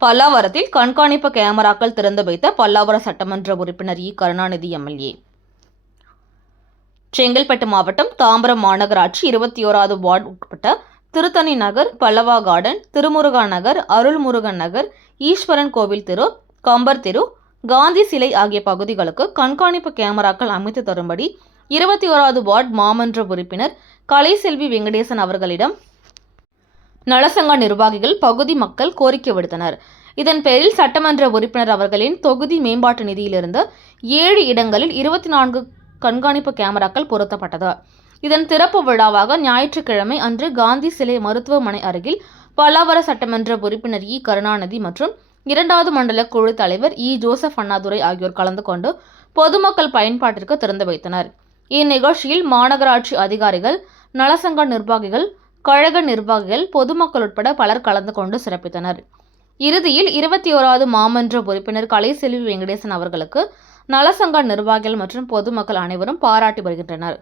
பல்லாவரத்தில் கண்காணிப்பு கேமராக்கள் திறந்து வைத்த பல்லாவரம் சட்டமன்ற உறுப்பினர் இ. கருணாநிதி எம்எல்ஏ. செங்கல்பட்டு மாவட்டம் தாம்பரம் மாநகராட்சி 21வது வார்டு உட்பட்ட திருத்தணி நகர், பல்லவா கார்டன், திருமுருகா நகர், அருள்முருகன் நகர், ஈஸ்வரன் கோவில் தெரு, கம்பர் தெரு, காந்தி சிலை ஆகிய பகுதிகளுக்கு கண்காணிப்பு கேமராக்கள் அமைத்து தரும்படி 21வது வார்டு மாமன்ற உறுப்பினர் கலைசெல்வி வெங்கடேசன் அவர்களிடம் நலசங்க நிர்வாகிகள், பகுதி மக்கள் கோரிக்கை விடுத்தனர். இதன் பேரில் சட்டமன்ற உறுப்பினர் அவர்களின் தொகுதி மேம்பாட்டு நிதியிலிருந்து 7 இடங்களில் 24 கண்காணிப்பு கேமராக்கள் பொருத்தப்பட்டது. இதன் திறப்பு விழாவாக ஞாயிற்றுக்கிழமை அன்று காந்தி சிலை மருத்துவமனை அருகில் பல்லாவரம் சட்டமன்ற உறுப்பினர் இ. கருணாநிதி மற்றும் 2வது மண்டல குழு தலைவர் இ. ஜோசப் அண்ணாதுரை ஆகியோர் கலந்து கொண்டு பொதுமக்கள் பயன்பாட்டிற்கு திறந்து வைத்தனர். இந்நிகழ்ச்சியில் மாநகராட்சி அதிகாரிகள், நலசங்க நிர்வாகிகள், கழக நிர்வாகிகள், பொதுமக்கள் உட்பட பலர் கலந்து கொண்டு சிறப்பித்தனர். இறுதியில் 21வது மாமன்ற உறுப்பினர் கலைசெல்வி வெங்கடேசன் அவர்களுக்கு நலசங்க நிர்வாகிகள் மற்றும் பொதுமக்கள் அனைவரும் பாராட்டி வருகின்றனர்.